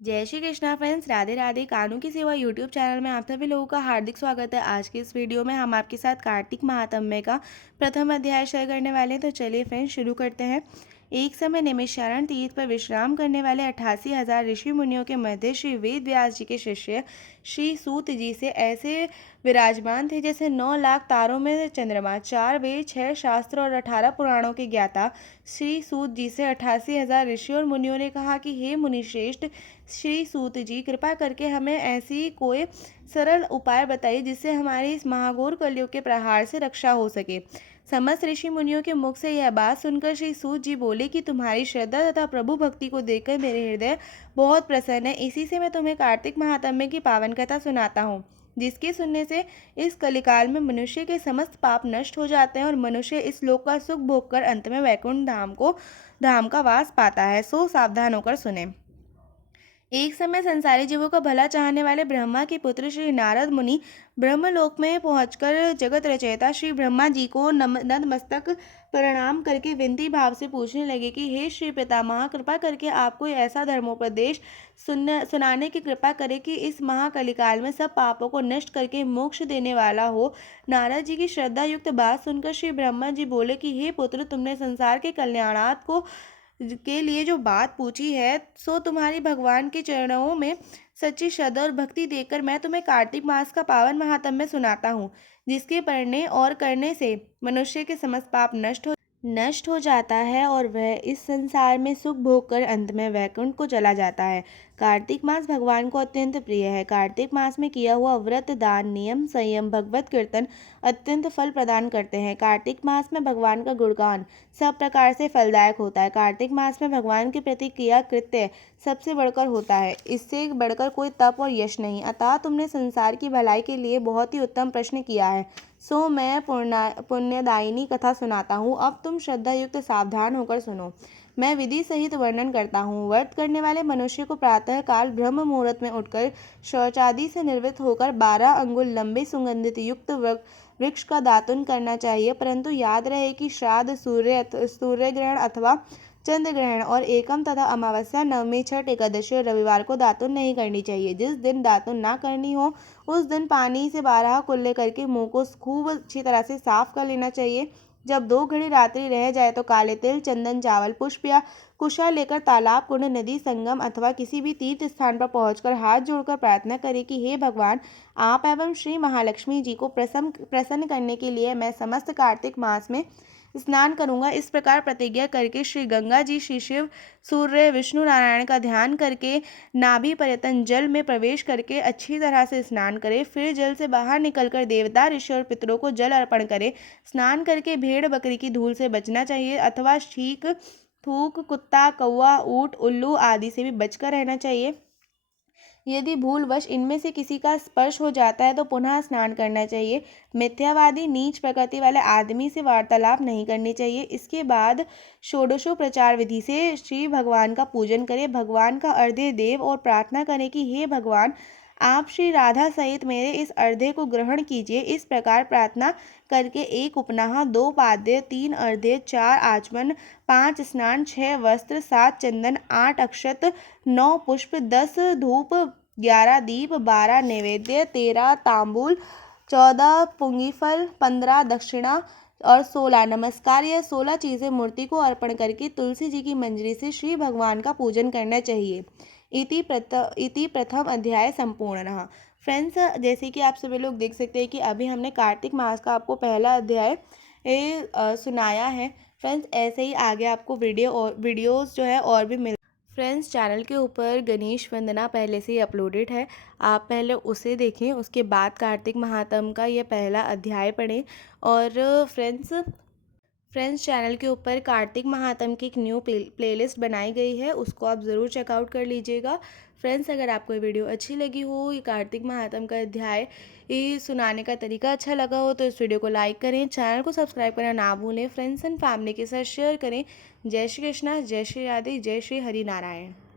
जय श्री कृष्णा फ्रेंड्स, राधे राधे। कानू की सेवा यूट्यूब चैनल में आप सभी लोगों का हार्दिक स्वागत है। आज के इस वीडियो में हम आपके साथ कार्तिक महात्म्य का प्रथम अध्याय शेयर करने वाले हैं। तो चलिए फ्रेंड्स शुरू करते हैं। एक समय नैमिषारण्य तीर्थ पर विश्राम करने वाले 88,000 ऋषि मुनियों के मध्य श्री वेद व्यास जी के शिष्य श्री सूत जी से ऐसे विराजमान थे जैसे 9 लाख तारों में चंद्रमा। 4 वेद, 6 शास्त्र और 18 पुराणों के ज्ञाता श्री सूत जी से 88,000 ऋषि और मुनियों ने कहा कि हे मुनिश्रेष्ठ श्री सूत जी, कृपा करके हमें ऐसी कोई सरल उपाय बताइए जिससे हमारी इस महाघोर कलयुग के प्रहार से रक्षा हो सके। समस्त ऋषि मुनियों के मुख से यह बात सुनकर श्री सूत जी बोले कि तुम्हारी श्रद्धा तथा प्रभु भक्ति को देखकर मेरे हृदय बहुत प्रसन्न है। इसी से मैं तुम्हें कार्तिक महात्म्य की पावन कथा सुनाता हूँ, जिसके सुनने से इस कलिकाल में मनुष्य के समस्त पाप नष्ट हो जाते हैं और मनुष्य इस लोक का सुख भोग कर अंत में वैकुंठ धाम का वास पाता है। सो सावधान होकर सुने। एक समय संसारी जीवों का भला चाहने वाले ब्रह्मा के पुत्र श्री नारद मुनि ब्रह्मलोक में पहुंचकर जगत रचयिता श्री ब्रह्मा जी को नतमस्तक प्रणाम करके विनती भाव से पूछने लगे कि हे श्री पितामह, कृपा करके आप कोई ऐसा धर्मोपदेश सुनाने की कृपा करें कि इस महाकलिकाल में सब पापों को नष्ट करके मोक्ष देने वाला हो। नारद जी की श्रद्धा युक्त बात सुनकर श्री ब्रह्मा जी बोले कि हे पुत्र, तुमने संसार के कल्याणार्थ के लिए जो बात पूछी है, सो तुम्हारी भगवान के चरणों में सच्ची श्रद्धा और भक्ति देकर मैं तुम्हें कार्तिक मास का पावन महात्म्य सुनाता हूँ, जिसके पढ़ने और करने से मनुष्य के समस्त पाप नष्ट हो जाता है और वह इस संसार में सुख भोग कर अंत में वैकुंठ को चला जाता है। कार्तिक मास भगवान को अत्यंत प्रिय है। कार्तिक मास में किया हुआ व्रत, दान, नियम, संयम, भगवत कीर्तन अत्यंत फल प्रदान करते हैं। कार्तिक मास में भगवान का गुणगान सब प्रकार से फलदायक होता है। कार्तिक मास में भगवान के प्रति किया कृत्य सबसे बढ़कर होता है। इससे बढ़कर कोई तप और यश नहीं। अतः तुमने संसार की भलाई के लिए बहुत ही उत्तम प्रश्न किया है, सो मैं पुण्यदायिनी कथा सुनाता हूँ। अब तुम श्रद्धा युक्त सावधान होकर सुनो। मैं विधि सहित वर्णन करता हूँ। व्रत करने वाले मनुष्य को प्रातः काल ब्रह्म मुहूर्त में उठकर शौचादि से निर्वृत्त होकर 12 अंगुल लंबे सुगंधित युक्त वृक्ष का दातुन करना चाहिए। परंतु याद रहे कि श्राद्ध, सूर्य ग्रहण अथवा चंद्र ग्रहण और एकम तथा अमावस्या, नवमी, छठ, एकादशी और रविवार को दातुन नहीं करनी चाहिए। जिस दिन दातुन ना करनी हो उस दिन पानी से 12 कुल्ले करके मुंह को खूब अच्छी तरह से साफ कर लेना चाहिए। जब 2 घड़ी रात्रि रह जाए तो काले तिल, चंदन, चावल, पुष्प या कुशा लेकर तालाब, कुंड, नदी, संगम अथवा किसी भी तीर्थ स्थान पर पहुंचकर हाथ जोड़कर प्रार्थना करें कि हे भगवान, आप एवं श्री महालक्ष्मी जी को प्रसन्न करने के लिए मैं समस्त कार्तिक मास में स्नान करूंगा। इस प्रकार प्रतिज्ञा करके श्री गंगा जी, श्री शिव, सूर्य, विष्णु, नारायण का ध्यान करके नाभि पर्यटन जल में प्रवेश करके अच्छी तरह से स्नान करें। फिर जल से बाहर निकलकर देवता, ऋषि और पितरों को जल अर्पण करें। स्नान करके भेड़ बकरी की धूल से बचना चाहिए अथवा छींक, थूक, कुत्ता, कौवा, ऊंट, उल्लू आदि से भी बचकर रहना चाहिए। यदि भूलवश इनमें से किसी का स्पर्श हो जाता है तो पुनः स्नान करना चाहिए। मिथ्यावादी, नीच प्रकृति वाले आदमी से वार्तालाप नहीं करनी चाहिए। इसके बाद षोडशोपचार विधि से श्री भगवान का पूजन करें। भगवान का अर्घ्य देव और प्रार्थना करें कि हे भगवान, आप श्री राधा सहित मेरे इस अर्घ्य को ग्रहण कीजिए। इस प्रकार प्रार्थना करके 1 उपनाह, 2 पाद्य, 3 अर्घ्य, 4 आचमन, 5 स्नान, 6 वस्त्र, 7 चंदन, 8 अक्षत, 9 पुष्प, 10 धूप, 11 दीप, 12 नैवेद्य, 13 तांबूल, 14 पुंगीफल, 15 दक्षिणा और 16 नमस्कार, यह 16 चीज़ें मूर्ति को अर्पण करके तुलसी जी की मंजरी से श्री भगवान का पूजन करना चाहिए। इति प्रथम अध्याय संपूर्ण। फ्रेंड्स, जैसे कि आप सभी लोग देख सकते हैं कि अभी हमने कार्तिक मास का आपको पहला अध्याय सुनाया है। फ्रेंड्स, ऐसे ही आगे आपको वीडियोस जो है और भी मिल। फ्रेंड्स, चैनल के ऊपर गणेश वंदना पहले से ही अपलोडेड है, आप पहले उसे देखें, उसके बाद कार्तिक महात्म्य का ये पहला अध्याय पढ़ें। और फ्रेंड्स, चैनल के ऊपर कार्तिक महात्म्य की एक न्यू प्लेलिस्ट बनाई गई है, उसको आप ज़रूर चेकआउट कर लीजिएगा। फ्रेंड्स, अगर आपको ये वीडियो अच्छी लगी हो, ये कार्तिक महात्म्य का अध्याय ये सुनाने का तरीका अच्छा लगा हो, तो इस वीडियो को लाइक करें, चैनल को सब्सक्राइब करना ना भूलें, फ्रेंड्स एंड फैमिली के साथ शेयर करें। जय श्री कृष्णा, जय श्री राधे, जय श्री हरि नारायण।